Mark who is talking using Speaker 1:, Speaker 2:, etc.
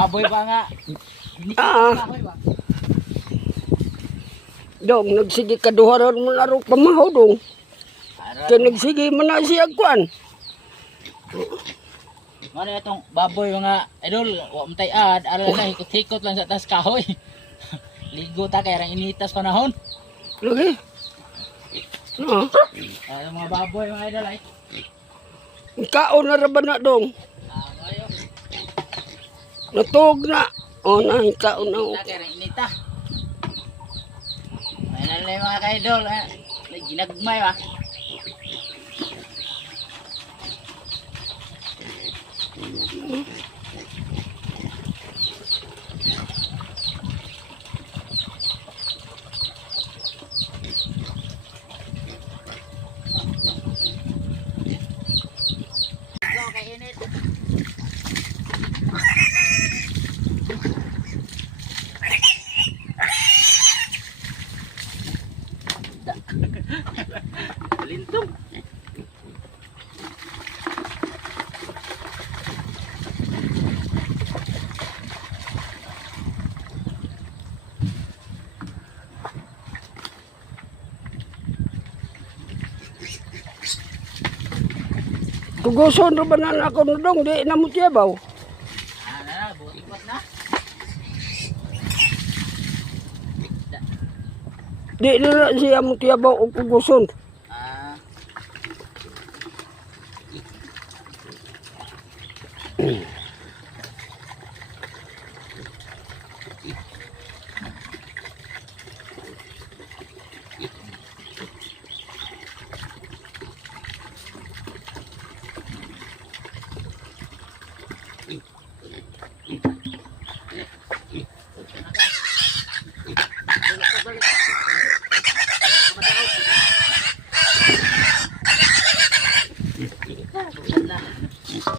Speaker 1: Baboy ba nga?
Speaker 2: Ah.
Speaker 1: baboy ba?
Speaker 2: Dong, nagsige kaduharan mo na rin pamahaw dong. Kaya nagsige man na siya kwan.
Speaker 1: Ano itong baboy mga idol, wa mo tay ad, aral na hikot-hikot lang sa tas kahoy. Ligo ta kaya rang initas panahon.
Speaker 2: Lagi. No.
Speaker 1: Ay, mga baboy mga idol ay.
Speaker 2: Kaon na raban na dong. Natug na. O na, kaon na.
Speaker 1: Ta kaya rang inita. Ay lalay mga ka-idol. Ginagmay ba? Lintong.
Speaker 2: Tuguson raban na ako na dong. Di na mo tiyabaw.
Speaker 1: Ah, na, buti-buti na.
Speaker 2: Di na siya mo tiyabaw o tuguson.
Speaker 1: Ah.